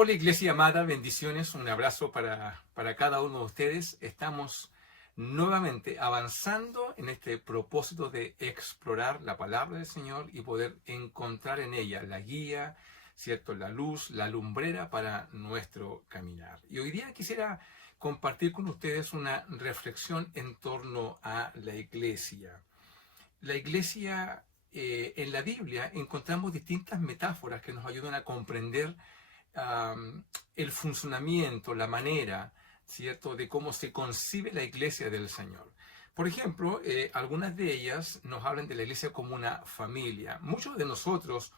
Hola Iglesia amada, bendiciones, un abrazo para cada uno de ustedes. Estamos nuevamente avanzando en este propósito de explorar la palabra del Señor y poder encontrar en ella la guía, ¿cierto? La luz, la lumbrera para nuestro caminar. Y hoy día quisiera compartir con ustedes una reflexión en torno a la iglesia. La iglesia, en la Biblia encontramos distintas metáforas que nos ayudan a comprender el funcionamiento, la manera, ¿cierto?, de cómo se concibe la iglesia del Señor. Por ejemplo, algunas de ellas nos hablan de la iglesia como una familia. Muchos de nosotros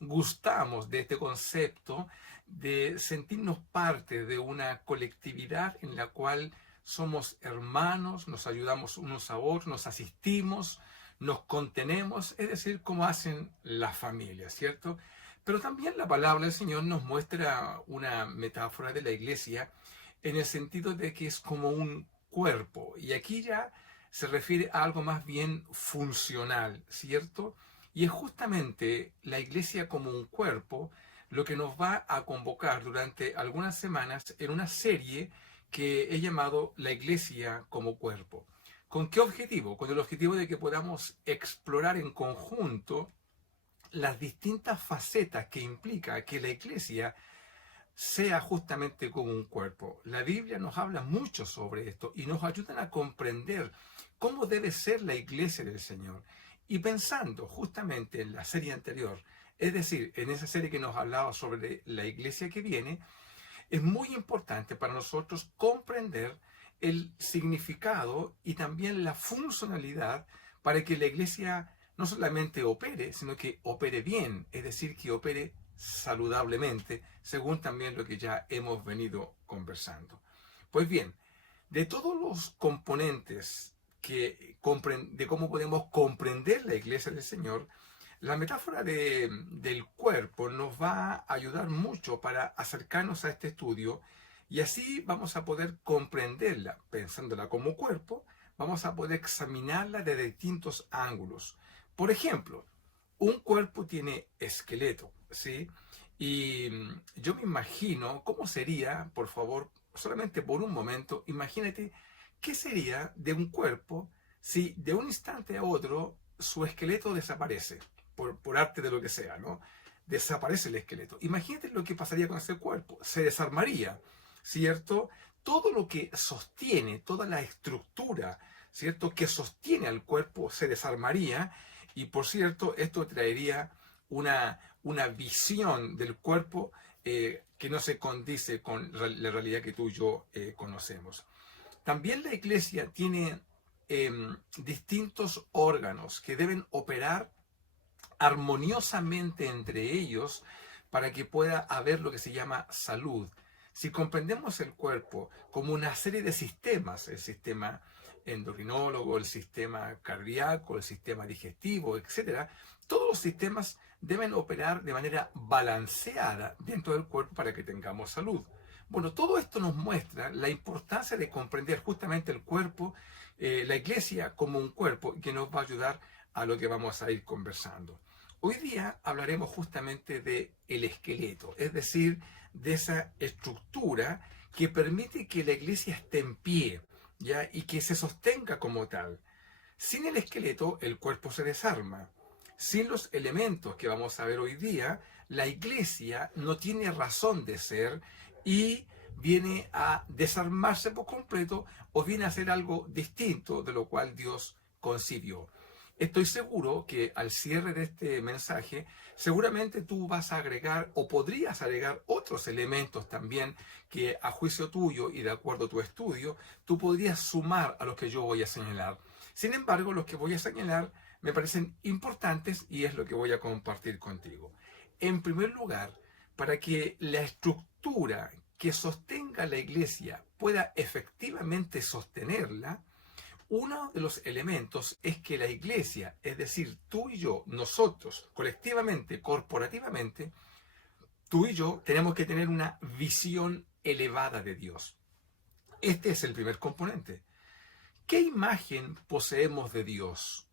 gustamos de este concepto de sentirnos parte de una colectividad en la cual somos hermanos, nos ayudamos unos a otros, nos asistimos, nos contenemos, es decir, como hacen las familias, ¿cierto? Pero también la palabra del Señor nos muestra una metáfora de la iglesia en el sentido de que es como un cuerpo. Y aquí ya se refiere a algo más bien funcional, ¿cierto? Y es justamente la iglesia como un cuerpo lo que nos va a convocar durante algunas semanas en una serie que he llamado La Iglesia como Cuerpo. ¿Con qué objetivo? Con el objetivo de que podamos explorar en conjunto las distintas facetas que implica que la iglesia sea justamente como un cuerpo. La Biblia nos habla mucho sobre esto y nos ayuda a comprender cómo debe ser la iglesia del Señor. Y pensando justamente en la serie anterior, es decir, en esa serie que nos hablaba sobre la iglesia que viene, es muy importante para nosotros comprender el significado y también la funcionalidad para que la iglesia no solamente opere, sino que opere bien, es decir, que opere saludablemente, según también lo que ya hemos venido conversando. Pues bien, de todos los componentes de cómo podemos comprender la iglesia del Señor, la metáfora del cuerpo nos va a ayudar mucho para acercarnos a este estudio y así vamos a poder comprenderla, pensándola como cuerpo, vamos a poder examinarla de distintos ángulos. Por ejemplo, un cuerpo tiene esqueleto, ¿sí? Y yo me imagino cómo sería, por favor, solamente por un momento, imagínate qué sería de un cuerpo si de un instante a otro su esqueleto desaparece, por arte de lo que sea, ¿no? Desaparece el esqueleto. Imagínate lo que pasaría con ese cuerpo. Se desarmaría, ¿cierto? Todo lo que sostiene, toda la estructura, ¿cierto?, que sostiene al cuerpo se desarmaría y, por cierto, esto traería una visión del cuerpo que no se condice con la realidad que tú y yo conocemos. También la iglesia tiene distintos órganos que deben operar armoniosamente entre ellos para que pueda haber lo que se llama salud. Si comprendemos el cuerpo como una serie de sistemas, el sistema endocrinólogo, el sistema cardíaco, el sistema digestivo, etcétera, todos los sistemas deben operar de manera balanceada dentro del cuerpo para que tengamos salud. Bueno, todo esto nos muestra la importancia de comprender justamente el cuerpo, la iglesia como un cuerpo que nos va a ayudar a lo que vamos a ir conversando. Hoy día hablaremos justamente de el esqueleto, es decir, de esa estructura que permite que la iglesia esté en pie, ¿ya? Y que se sostenga como tal. Sin el esqueleto, el cuerpo se desarma. Sin los elementos que vamos a ver hoy día, la iglesia no tiene razón de ser y viene a desarmarse por completo o viene a hacer algo distinto de lo cual Dios concibió. Estoy seguro que al cierre de este mensaje, seguramente tú vas a agregar o podrías agregar otros elementos también que a juicio tuyo y de acuerdo a tu estudio, tú podrías sumar a los que yo voy a señalar. Sin embargo, los que voy a señalar me parecen importantes y es lo que voy a compartir contigo. En primer lugar, para que la estructura que sostenga la iglesia pueda efectivamente sostenerla, uno de los elementos es que la iglesia, es decir, tú y yo, nosotros, colectivamente, corporativamente, tú y yo tenemos que tener una visión elevada de Dios. Este es el primer componente. ¿Qué imagen poseemos de Dios?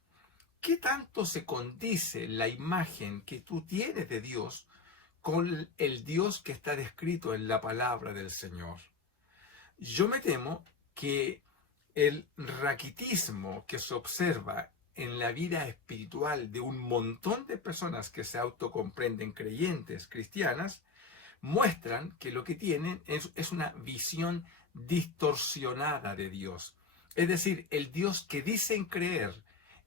¿Qué tanto se condice la imagen que tú tienes de Dios con el Dios que está descrito en la palabra del Señor. Yo me temo que el raquitismo que se observa en la vida espiritual de un montón de personas que se autocomprenden creyentes cristianas muestran que lo que tienen es una visión distorsionada de Dios. Es decir, el Dios que dicen creer,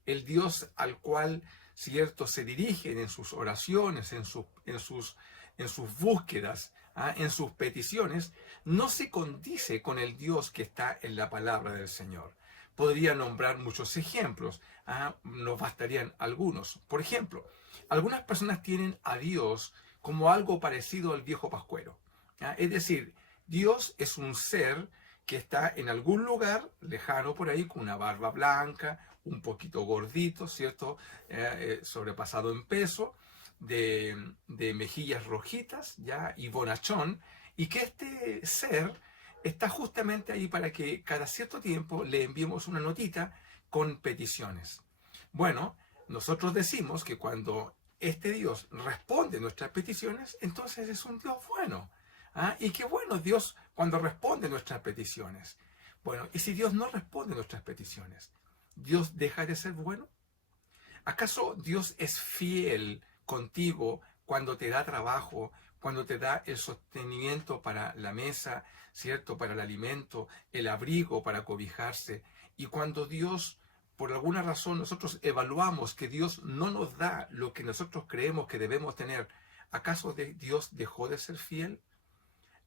el Dios al cual, cierto, se dirigen en sus oraciones, en sus búsquedas, en sus peticiones, no se condice con el Dios que está en la palabra del Señor. Podría nombrar muchos ejemplos, nos bastarían algunos. Por ejemplo, algunas personas tienen a Dios como algo parecido al viejo pascuero. Es decir, Dios es un ser que está en algún lugar lejano por ahí, con una barba blanca, un poquito gordito, ¿cierto? Sobrepasado en peso, de mejillas rojitas, ¿ya? Y bonachón, y que este ser está justamente ahí para que cada cierto tiempo le enviemos una notita con peticiones. Bueno, nosotros decimos que cuando este Dios responde nuestras peticiones, entonces es un Dios bueno. Y qué bueno Dios cuando responde nuestras peticiones. Bueno, ¿y si Dios no responde nuestras peticiones? ¿Dios deja de ser bueno? ¿Acaso Dios es fiel contigo cuando te da trabajo, cuando te da el sostenimiento para la mesa, ¿cierto? Para el alimento, el abrigo para cobijarse? Y cuando Dios, por alguna razón, nosotros evaluamos que Dios no nos da lo que nosotros creemos que debemos tener, ¿acaso Dios dejó de ser fiel?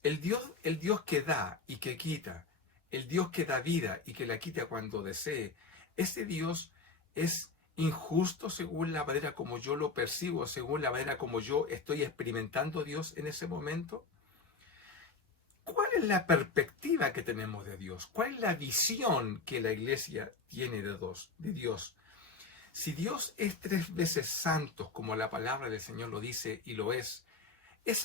El Dios que da y que quita, el Dios que da vida y que la quita cuando desee, ese Dios es injusto según la manera como yo lo percibo, según la manera como yo estoy experimentando Dios en ese momento. ¿Cuál es la perspectiva que tenemos de Dios? ¿Cuál es la visión que la iglesia tiene de Dios? Si Dios es 3 veces santo, como la palabra del Señor lo dice y lo ¿es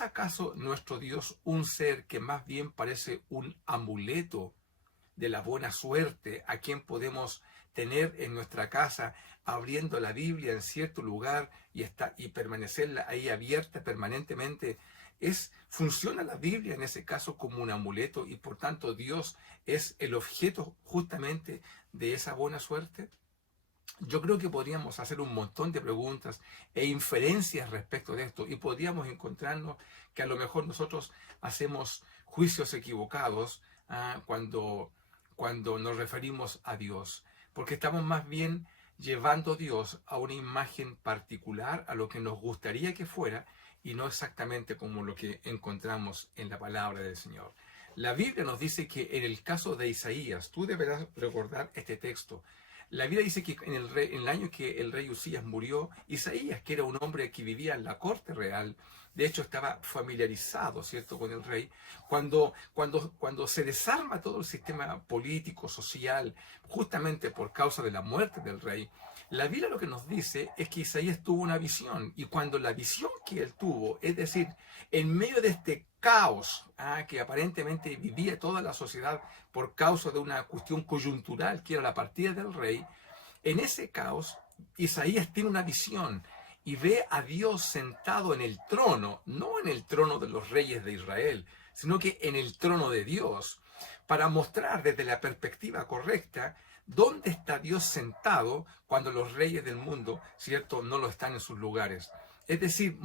acaso nuestro Dios un ser que más bien parece un amuleto de la buena suerte a quien podemos tener en nuestra casa abriendo la Biblia en cierto lugar y permanecerla ahí abierta permanentemente? ¿Funciona la Biblia en ese caso como un amuleto y por tanto Dios es el objeto justamente de esa buena suerte? Yo creo que podríamos hacer un montón de preguntas e inferencias respecto de esto y podríamos encontrarnos que a lo mejor nosotros hacemos juicios equivocados cuando nos referimos a Dios, porque estamos más bien llevando a Dios a una imagen particular, a lo que nos gustaría que fuera y no exactamente como lo que encontramos en la palabra del Señor. La Biblia nos dice que en el caso de Isaías, tú deberás recordar este texto. La Biblia dice que en el año que el rey Usías murió, Isaías, que era un hombre que vivía en la corte real, de hecho estaba familiarizado, ¿cierto?, con el rey, cuando se desarma todo el sistema político, social, justamente por causa de la muerte del rey, la Biblia lo que nos dice es que Isaías tuvo una visión, y cuando la visión que él tuvo, es decir, en medio de este caos que aparentemente vivía toda la sociedad por causa de una cuestión coyuntural que era la partida del rey, en ese caos Isaías tiene una visión y ve a Dios sentado en el trono, no en el trono de los reyes de Israel, sino que en el trono de Dios, para mostrar desde la perspectiva correcta dónde está Dios sentado cuando los reyes del mundo, ¿cierto?, no lo están en sus lugares. Es decir,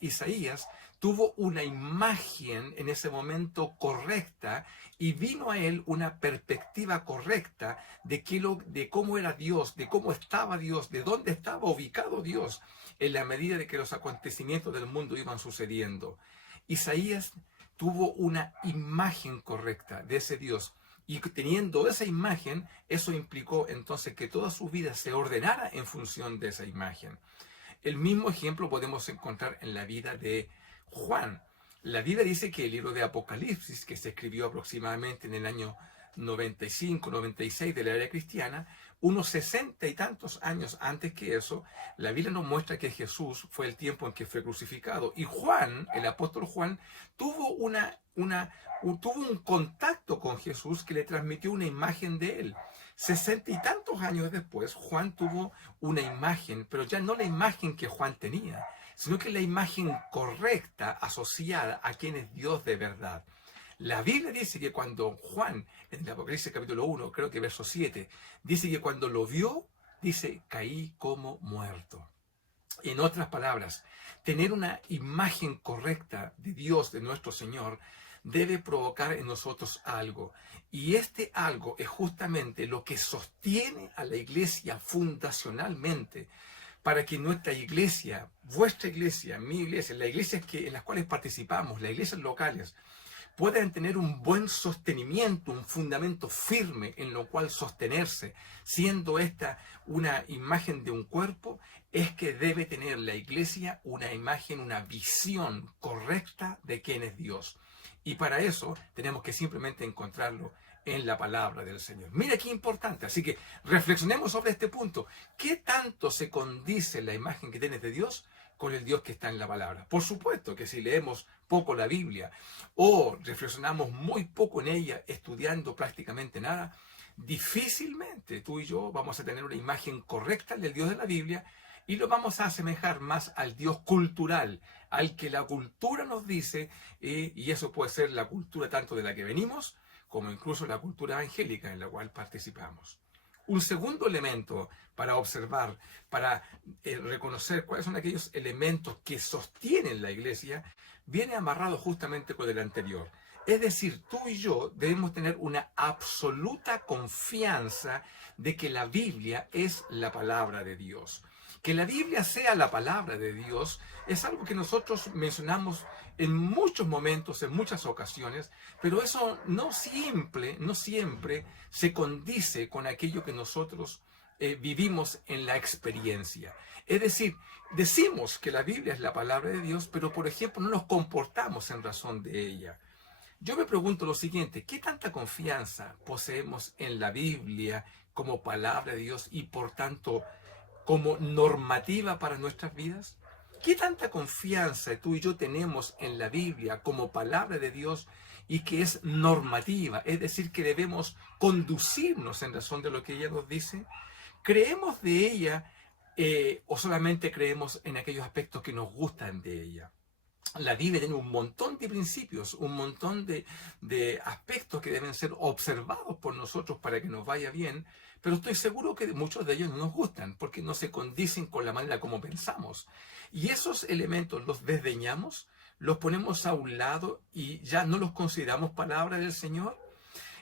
Isaías tuvo una imagen en ese momento correcta y vino a él una perspectiva correcta de cómo era Dios, de cómo estaba Dios, de dónde estaba ubicado Dios en la medida de que los acontecimientos del mundo iban sucediendo. Isaías tuvo una imagen correcta de ese Dios. Y teniendo esa imagen, eso implicó entonces que toda su vida se ordenara en función de esa imagen. El mismo ejemplo podemos encontrar en la vida de Juan. La Biblia dice que el libro de Apocalipsis, que se escribió aproximadamente en el año 95, 96 de la era cristiana, unos 60 y tantos años antes que eso, la Biblia nos muestra que Jesús fue el tiempo en que fue crucificado. Y Juan, el apóstol Juan, tuvo un contacto con Jesús que le transmitió una imagen de él. 60 y tantos años después, Juan tuvo una imagen, pero ya no la imagen que Juan tenía, sino que la imagen correcta asociada a quién es Dios de verdad. La Biblia dice que cuando Juan, en el Apocalipsis capítulo 1, creo que verso 7, dice que cuando lo vio, dice, caí como muerto. En otras palabras, tener una imagen correcta de Dios, de nuestro Señor, debe provocar en nosotros algo. Y este algo es justamente lo que sostiene a la iglesia fundacionalmente, para que nuestra iglesia, vuestra iglesia, mi iglesia, las iglesias en las cuales participamos, las iglesias locales, puedan tener un buen sostenimiento, un fundamento firme en lo cual sostenerse, siendo esta una imagen de un cuerpo, es que debe tener la iglesia una imagen, una visión correcta de quién es Dios. Y para eso tenemos que simplemente encontrarlo en la palabra del Señor. Mira qué importante. Así que reflexionemos sobre este punto. ¿Qué tanto se condice la imagen que tienes de Dios con el Dios que está en la palabra? Por supuesto que si leemos poco la Biblia o reflexionamos muy poco en ella, estudiando prácticamente nada, difícilmente tú y yo vamos a tener una imagen correcta del Dios de la Biblia y lo vamos a asemejar más al Dios cultural, al que la cultura nos dice, y eso puede ser la cultura tanto de la que venimos, como incluso la cultura evangélica en la cual participamos. Un segundo elemento para observar, para reconocer cuáles son aquellos elementos que sostienen la iglesia, viene amarrado justamente con el anterior. Es decir, tú y yo debemos tener una absoluta confianza de que la Biblia es la palabra de Dios. Que la Biblia sea la palabra de Dios es algo que nosotros mencionamos en muchos momentos, en muchas ocasiones, pero eso no siempre se condice con aquello que nosotros vivimos en la experiencia. Es decir, decimos que la Biblia es la palabra de Dios, pero por ejemplo no nos comportamos en razón de ella. Yo me pregunto lo siguiente, ¿qué tanta confianza poseemos en la Biblia como palabra de Dios y por tanto como normativa para nuestras vidas? ¿Qué tanta confianza tú y yo tenemos en la Biblia como palabra de Dios y que es normativa? Es decir, que debemos conducirnos en razón de lo que ella nos dice. ¿Creemos de ella o solamente creemos en aquellos aspectos que nos gustan de ella? La Biblia tiene un montón de principios, un montón de aspectos que deben ser observados por nosotros para que nos vaya bien, pero estoy seguro que muchos de ellos no nos gustan porque no se condicen con la manera como pensamos. Y esos elementos los desdeñamos, los ponemos a un lado y ya no los consideramos palabra del Señor.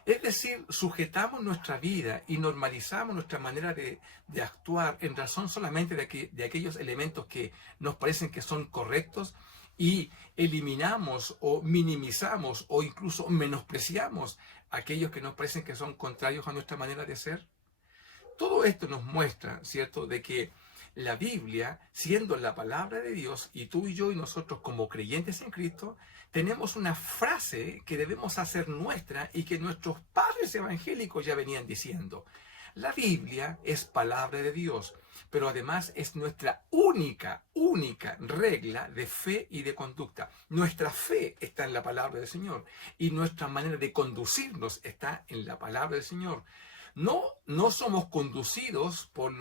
Es decir, sujetamos nuestra vida y normalizamos nuestra manera de actuar en razón solamente de aquellos elementos que nos parecen que son correctos y eliminamos o minimizamos o incluso menospreciamos aquellos que nos parecen que son contrarios a nuestra manera de ser. Todo esto nos muestra, ¿cierto?, de que la Biblia, siendo la palabra de Dios, y tú y yo y nosotros como creyentes en Cristo, tenemos una frase que debemos hacer nuestra y que nuestros padres evangélicos ya venían diciendo. La Biblia es palabra de Dios, pero además es nuestra única regla de fe y de conducta. Nuestra fe está en la palabra del Señor y nuestra manera de conducirnos está en la palabra del Señor. No somos conducidos por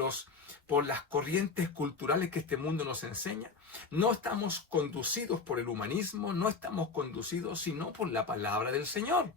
las corrientes culturales que este mundo nos enseña. No estamos conducidos por el humanismo, no estamos conducidos sino por la palabra del Señor.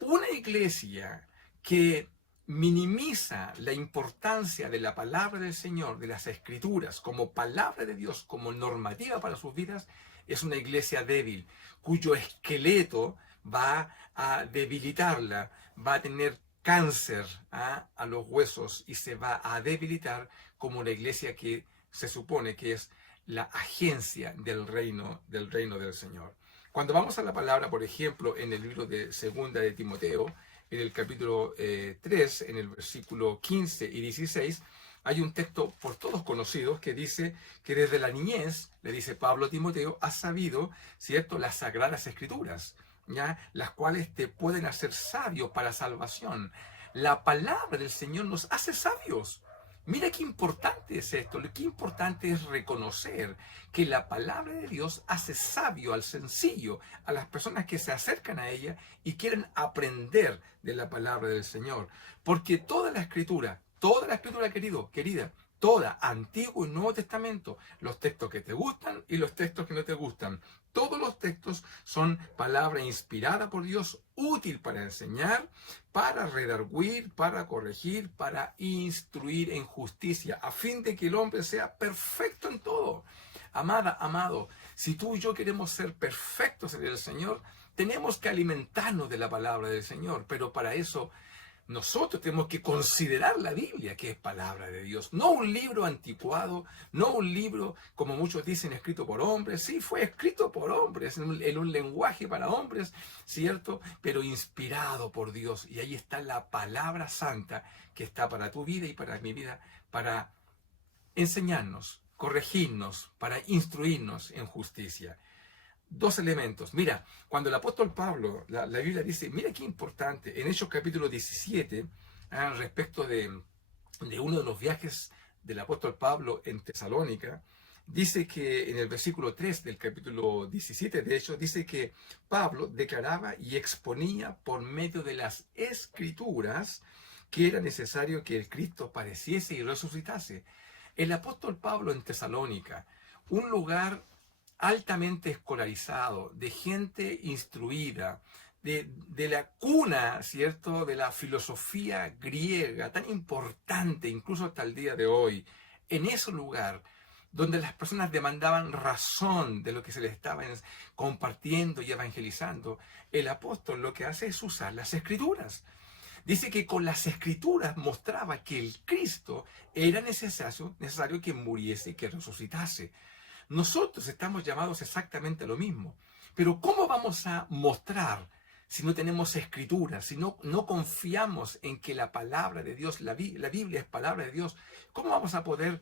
Una iglesia que minimiza la importancia de la palabra del Señor, de las Escrituras, como palabra de Dios, como normativa para sus vidas, es una iglesia débil, cuyo esqueleto va a debilitarla, va a tener cáncer a los huesos y se va a debilitar como la iglesia que se supone que es la agencia del reino del Señor. Cuando vamos a la palabra, por ejemplo, en el libro de Segunda de Timoteo, en el capítulo 3, en el versículo 15 y 16, hay un texto por todos conocidos que dice que desde la niñez, le dice Pablo a Timoteo, has sabido, ¿cierto?, las sagradas escrituras, ¿ya?, las cuales te pueden hacer sabios para salvación. La palabra del Señor nos hace sabios. Mira qué importante es esto, qué importante es reconocer que la palabra de Dios hace sabio al sencillo, a las personas que se acercan a ella y quieren aprender de la palabra del Señor. Porque toda la escritura, querida, Toda, Antiguo y Nuevo Testamento, los textos que te gustan y los textos que no te gustan. Todos los textos son palabra inspirada por Dios, útil para enseñar, para redarguir, para corregir, para instruir en justicia, a fin de que el hombre sea perfecto en todo. Amada, amado, si tú y yo queremos ser perfectos en el Señor, tenemos que alimentarnos de la palabra del Señor, pero para eso nosotros tenemos que considerar la Biblia, que es palabra de Dios, no un libro anticuado, no un libro, como muchos dicen, escrito por hombres. Sí, fue escrito por hombres, en un lenguaje para hombres, ¿cierto? Pero inspirado por Dios. Y ahí está la palabra santa que está para tu vida y para mi vida, para enseñarnos, corregirnos, para instruirnos en justicia. Dos elementos. Mira, cuando el apóstol Pablo, la Biblia dice, mira qué importante, en Hechos capítulo 17, respecto de uno de los viajes del apóstol Pablo en Tesalónica, dice que en el versículo 3 del capítulo 17, de hecho, dice que Pablo declaraba y exponía por medio de las escrituras que era necesario que el Cristo padeciese y resucitase. El apóstol Pablo en Tesalónica, un lugar altamente escolarizado, de gente instruida, de la cuna, ¿cierto?, de la filosofía griega, tan importante incluso hasta el día de hoy, en ese lugar donde las personas demandaban razón de lo que se les estaba compartiendo y evangelizando, el apóstol lo que hace es usar las escrituras. Dice que con las escrituras mostraba que el Cristo era necesario que muriese y que resucitase. Nosotros estamos llamados exactamente a lo mismo. Pero ¿cómo vamos a mostrar si no tenemos escritura, si no confiamos en que la palabra de Dios, la Biblia es palabra de Dios? ¿Cómo vamos a poder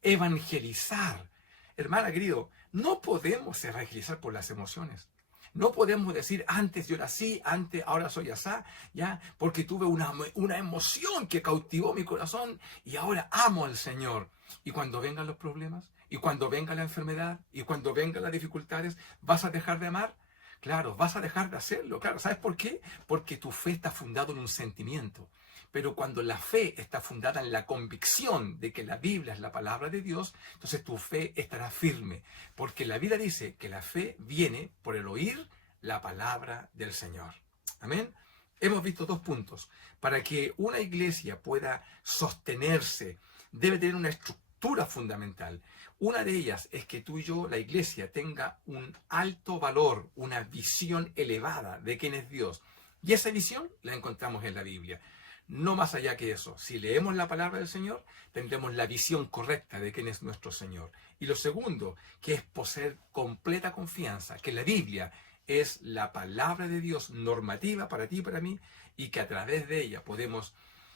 evangelizar? Hermana, querido, no podemos evangelizar por las emociones. No podemos decir, antes yo era así, ahora soy asá, ya, porque tuve una emoción que cautivó mi corazón y ahora amo al Señor. Y cuando vengan los problemas, y cuando venga la enfermedad, y cuando vengan las dificultades, ¿vas a dejar de amar? Claro, vas a dejar de hacerlo. Claro, ¿sabes por qué? Porque tu fe está fundada en un sentimiento. Pero cuando la fe está fundada en la convicción de que la Biblia es la palabra de Dios, entonces tu fe estará firme. Porque la Biblia dice que la fe viene por el oír la palabra del Señor. Amén. Hemos visto dos puntos. Para que una iglesia pueda sostenerse, debe tener una estructura fundamental. Una de ellas es que tú y yo, la iglesia, tenga un alto valor, una visión elevada de quién es Dios. Y esa visión la encontramos en la Biblia. No más allá que eso. Si leemos la palabra del Señor, tendremos la visión correcta de quién es nuestro Señor. Y lo segundo, que es poseer completa confianza, que la Biblia es la palabra de Dios normativa para ti y para mí, y que a través de ella podemos,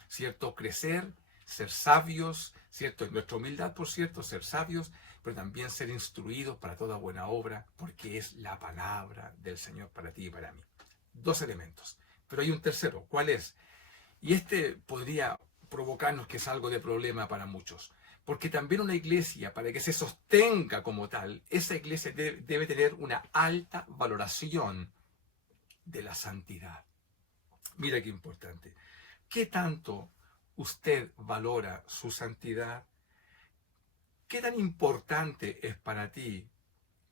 ¿cierto?, crecer, ser sabios, ¿cierto?, en nuestra humildad, por cierto, ser sabios, pero también ser instruidos para toda buena obra, porque es la palabra del Señor para ti y para mí. Dos elementos. Pero hay un tercero. ¿Cuál es? Y este podría provocarnos que es algo de problema para muchos. Porque también una iglesia, para que se sostenga como tal, esa iglesia debe tener una alta valoración de la santidad. Mira qué importante. ¿Qué tanto usted valora su santidad? ¿Qué tan importante es para ti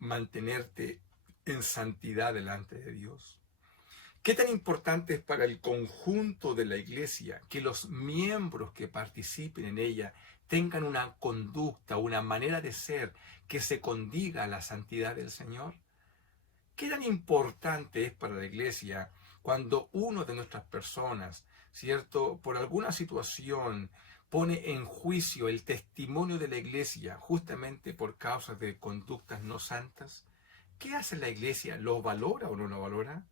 mantenerte en santidad delante de Dios? ¿Qué tan importante es para el conjunto de la iglesia que los miembros que participen en ella tengan una conducta, una manera de ser que se condiga a la santidad del Señor? ¿Qué tan importante es para la iglesia cuando uno de nuestras personas, ¿cierto?, por alguna situación pone en juicio el testimonio de la iglesia justamente por causa de conductas no santas? ¿Qué hace la iglesia? ¿Lo valora o no lo valora?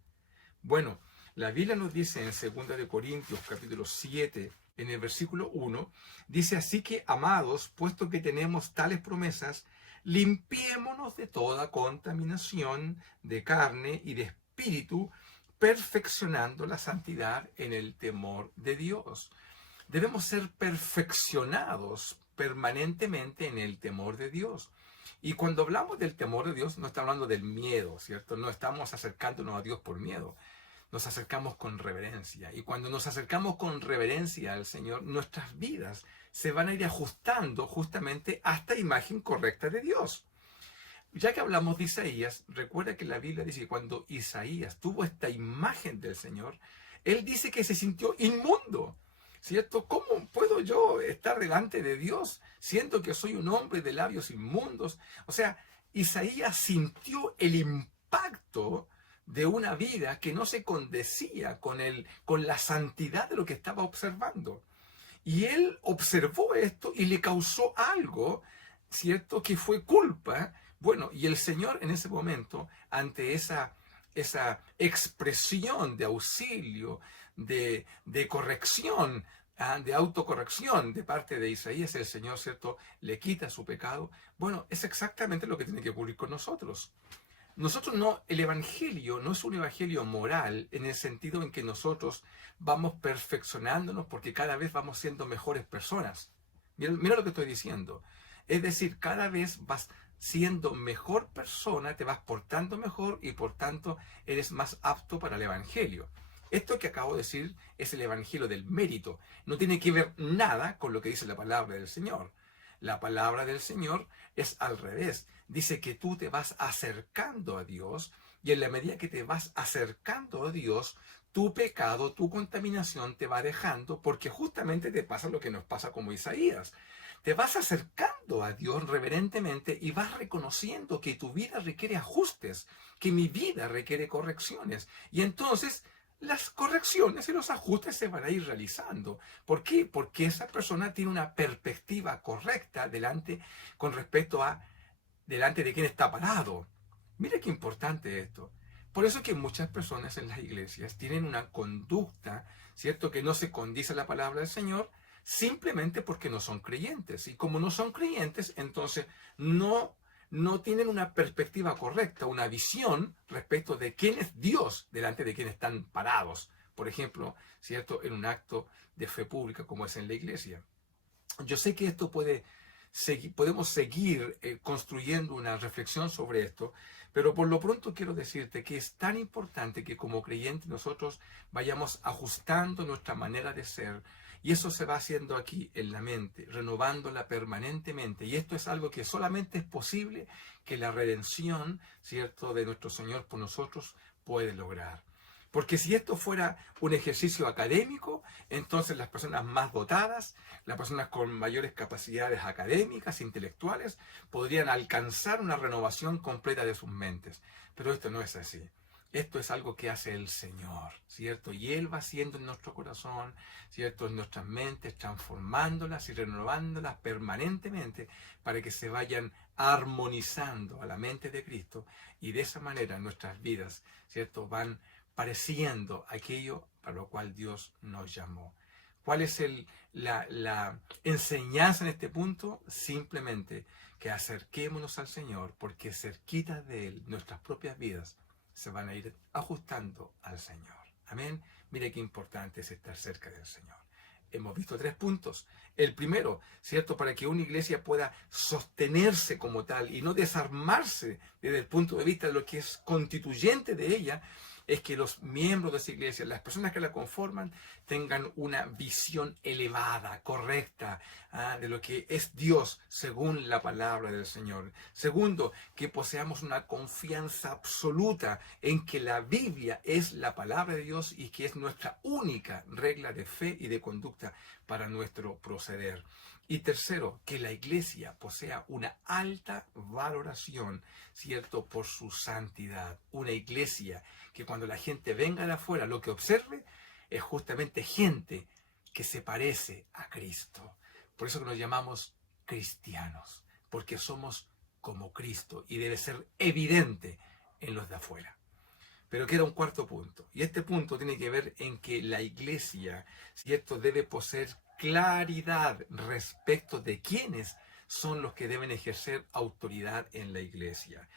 Bueno, la Biblia nos dice en 2 de Corintios capítulo 7, en el versículo 1, dice: así que, amados, puesto que tenemos tales promesas, limpiémonos de toda contaminación de carne y de espíritu, perfeccionando la santidad en el temor de Dios. Debemos ser perfeccionados permanentemente en el temor de Dios. Y cuando hablamos del temor de Dios, no estamos hablando del miedo, ¿cierto? No estamos acercándonos a Dios por miedo. nos acercamos con reverencia. Y cuando nos acercamos con reverencia al Señor, nuestras vidas se van a ir ajustando justamente a esta imagen correcta de Dios. Ya que hablamos de Isaías, recuerda que la Biblia dice que cuando Isaías tuvo esta imagen del Señor, él dice que se sintió inmundo, ¿cierto? ¿Cómo puedo yo estar delante de Dios siendo que soy un hombre de labios inmundos? O sea, Isaías sintió el impacto de una vida que no se condecía con la santidad de lo que estaba observando. Y él observó esto y le causó algo, ¿cierto? Que fue culpa. Bueno, y el Señor en ese momento, ante esa expresión de auxilio, de corrección, de autocorrección de parte de Isaías, el Señor, ¿cierto?, le quita su pecado. Bueno, es exactamente lo que tiene que ocurrir con nosotros. Nosotros no, el evangelio no es un evangelio moral en el sentido en que nosotros vamos perfeccionándonos porque cada vez vamos siendo mejores personas. Mira lo que estoy diciendo. Es decir, cada vez vas siendo mejor persona, te vas portando mejor y por tanto eres más apto para el evangelio. Esto que acabo de decir es el evangelio del mérito. No tiene que ver nada con lo que dice la palabra del Señor. La palabra del Señor es al revés. Dice que tú te vas acercando a Dios y en la medida que te vas acercando a Dios, tu pecado, tu contaminación te va dejando porque justamente te pasa lo que nos pasa como Isaías. Te vas acercando a Dios reverentemente y vas reconociendo que tu vida requiere ajustes, que mi vida requiere correcciones. Y entonces las correcciones y los ajustes se van a ir realizando. ¿Por qué? Porque esa persona tiene una perspectiva correcta con respecto a delante de quien está parado. Mira qué importante esto. Por eso que muchas personas en las iglesias tienen una conducta, ¿cierto?, que no se condice a la palabra del Señor, simplemente porque no son creyentes. Y como no son creyentes, entonces no tienen una perspectiva correcta, una visión respecto de quién es Dios delante de quien están parados. Por ejemplo, ¿cierto?, en un acto de fe pública como es en la iglesia. Yo sé que esto podemos seguir construyendo una reflexión sobre esto, pero por lo pronto quiero decirte que es tan importante que como creyentes nosotros vayamos ajustando nuestra manera de ser, y eso se va haciendo aquí en la mente, renovándola permanentemente, y esto es algo que solamente es posible que la redención, ¿cierto?, de nuestro Señor por nosotros puede lograr. Porque si esto fuera un ejercicio académico, entonces las personas más dotadas, las personas con mayores capacidades académicas, intelectuales, podrían alcanzar una renovación completa de sus mentes. Pero esto no es así. Esto es algo que hace el Señor, ¿cierto? Y Él va haciendo en nuestro corazón, ¿cierto?, en nuestras mentes, transformándolas y renovándolas permanentemente para que se vayan armonizando a la mente de Cristo y de esa manera nuestras vidas, ¿cierto?, van pareciendo aquello para lo cual Dios nos llamó. ¿Cuál es la enseñanza en este punto? Simplemente que acerquémonos al Señor, porque cerquita de Él, nuestras propias vidas se van a ir ajustando al Señor. Amén. Mire qué importante es estar cerca del Señor. Hemos visto 3 puntos. El primero, ¿cierto?, para que una iglesia pueda sostenerse como tal y no desarmarse desde el punto de vista de lo que es constituyente de ella, es que los miembros de esa iglesia, las personas que la conforman, tengan una visión elevada, correcta, de lo que es Dios según la palabra del Señor. Segundo, que poseamos una confianza absoluta en que la Biblia es la palabra de Dios y que es nuestra única regla de fe y de conducta para nuestro proceder. Y tercero, que la iglesia posea una alta valoración, ¿cierto?, por su santidad. Una iglesia que cuando la gente venga de afuera, lo que observe es justamente gente que se parece a Cristo. Por eso que nos llamamos cristianos, porque somos como Cristo y debe ser evidente en los de afuera. Pero queda un cuarto punto, y este punto tiene que ver en que la iglesia, ¿cierto?, debe poseer claridad respecto de quiénes son los que deben ejercer autoridad en la iglesia.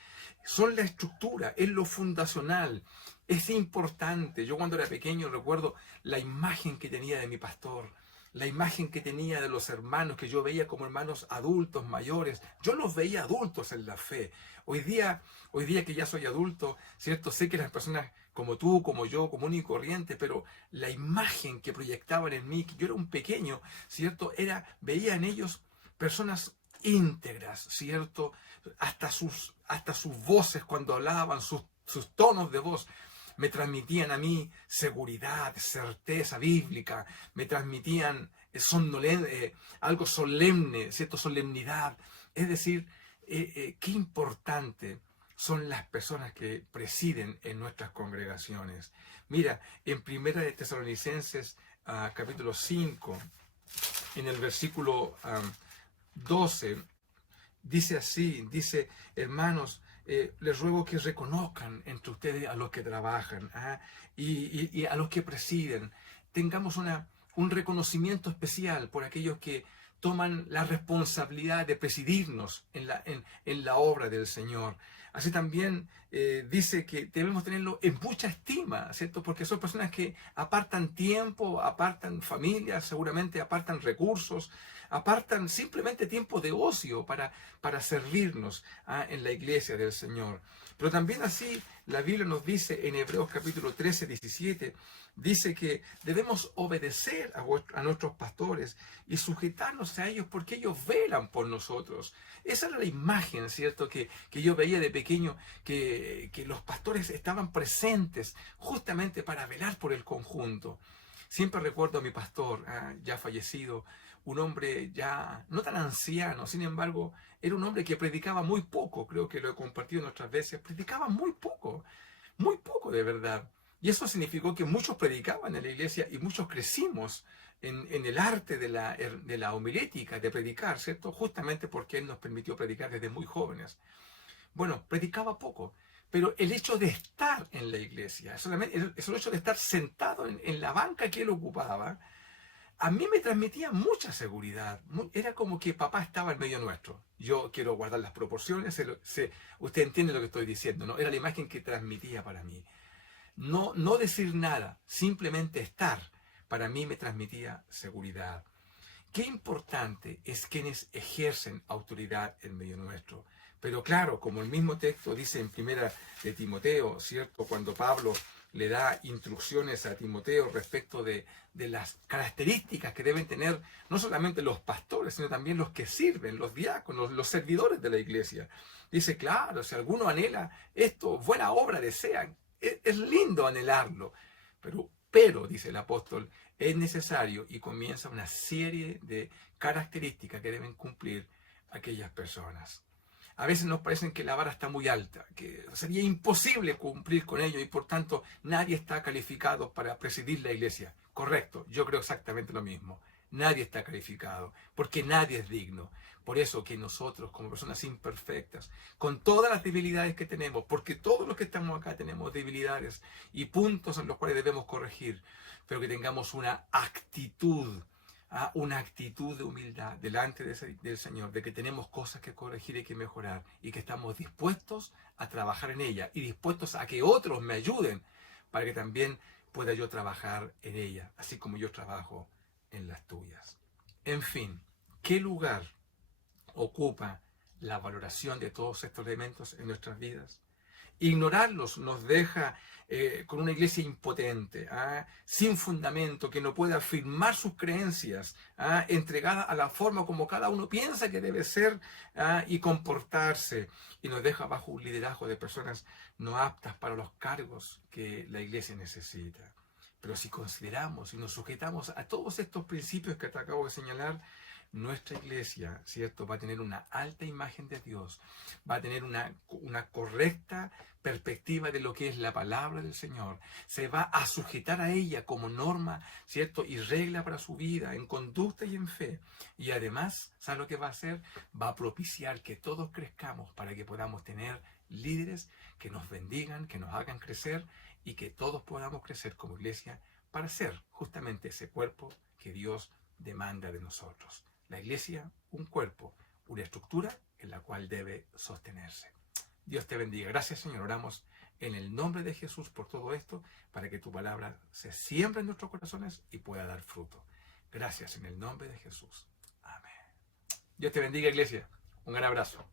Son la estructura, es lo fundacional, es importante. Yo cuando era pequeño recuerdo la imagen que tenía de mi pastor, la imagen que tenía de los hermanos que yo veía como hermanos adultos, mayores. Yo los veía adultos en la fe. Hoy día que ya soy adulto, ¿cierto?, sé que las personas como tú, como yo, común y corriente, pero la imagen que proyectaban en mí, que yo era un pequeño, ¿cierto? Veía en ellos personas íntegras, ¿cierto? Hasta sus voces cuando hablaban, sus tonos de voz, me transmitían a mí seguridad, certeza bíblica, me transmitían algo solemne, ¿cierto? Solemnidad. Es decir, qué importante son las personas que presiden en nuestras congregaciones. Mira, en Primera de Tesalonicenses, capítulo 5, en el versículo 12, dice así, dice, hermanos, les ruego que reconozcan entre ustedes a los que trabajan y a los que presiden. Tengamos un reconocimiento especial por aquellos que toman la responsabilidad de presidirnos en la obra del Señor. Así también dice que debemos tenerlo en mucha estima, ¿cierto? Porque son personas que apartan tiempo, apartan familias, seguramente apartan recursos, apartan simplemente tiempo de ocio para servirnos en la iglesia del Señor. Pero también así la Biblia nos dice en Hebreos capítulo 13, 17, dice que debemos obedecer a nuestros pastores y sujetarnos a ellos porque ellos velan por nosotros. Esa era la imagen, ¿cierto?, que yo veía de pequeño, que los pastores estaban presentes justamente para velar por el conjunto. Siempre recuerdo a mi pastor, ya fallecido, un hombre ya no tan anciano, sin embargo, era un hombre que predicaba muy poco, creo que lo he compartido en otras veces, predicaba muy poco de verdad. Y eso significó que muchos predicaban en la iglesia y muchos crecimos en el arte de la homilética, de predicar, ¿cierto? Justamente porque Él nos permitió predicar desde muy jóvenes. Bueno, predicaba poco, pero el hecho de estar en la iglesia, el hecho de estar sentado en la banca que Él ocupaba, a mí me transmitía mucha seguridad. Era como que papá estaba en medio nuestro. Yo quiero guardar las proporciones, usted entiende lo que estoy diciendo, ¿no? Era la imagen que transmitía para mí. No decir nada, simplemente estar, para mí me transmitía seguridad. Qué importante es quienes ejercen autoridad en medio nuestro. Pero claro, como el mismo texto dice en Primera de Timoteo, ¿cierto? Cuando Pablo le da instrucciones a Timoteo respecto de las características que deben tener no solamente los pastores, sino también los que sirven, los diáconos, los servidores de la iglesia. Dice, claro, si alguno anhela esto, buena obra desea, es lindo anhelarlo, pero, dice el apóstol, es necesario, y comienza una serie de características que deben cumplir aquellas personas. A veces nos parece que la vara está muy alta, que sería imposible cumplir con ello y por tanto nadie está calificado para presidir la iglesia. Correcto, yo creo exactamente lo mismo. Nadie está calificado, porque nadie es digno. Por eso que nosotros, como personas imperfectas, con todas las debilidades que tenemos, porque todos los que estamos acá tenemos debilidades y puntos en los cuales debemos corregir, pero que tengamos una actitud de humildad delante del Señor, de que tenemos cosas que corregir y que mejorar, y que estamos dispuestos a trabajar en ella, y dispuestos a que otros me ayuden, para que también pueda yo trabajar en ella, así como yo trabajo en las tuyas. En fin, ¿qué lugar ocupa la valoración de todos estos elementos en nuestras vidas? Ignorarlos nos deja con una iglesia impotente, sin fundamento, que no puede afirmar sus creencias, entregada a la forma como cada uno piensa que debe ser y comportarse, y nos deja bajo un liderazgo de personas no aptas para los cargos que la iglesia necesita. Pero si consideramos y nos sujetamos a todos estos principios que te acabo de señalar, nuestra iglesia, ¿cierto?, va a tener una alta imagen de Dios, va a tener una correcta perspectiva de lo que es la palabra del Señor, se va a sujetar a ella como norma, ¿cierto?, y regla para su vida, en conducta y en fe. Y además, ¿sabe lo que va a hacer? Va a propiciar que todos crezcamos para que podamos tener líderes que nos bendigan, que nos hagan crecer y que todos podamos crecer como iglesia para ser justamente ese cuerpo que Dios demanda de nosotros. La iglesia, un cuerpo, una estructura en la cual debe sostenerse. Dios te bendiga. Gracias, Señor. Oramos en el nombre de Jesús por todo esto, para que tu palabra se siembre en nuestros corazones y pueda dar fruto. Gracias en el nombre de Jesús. Amén. Dios te bendiga, iglesia. Un gran abrazo.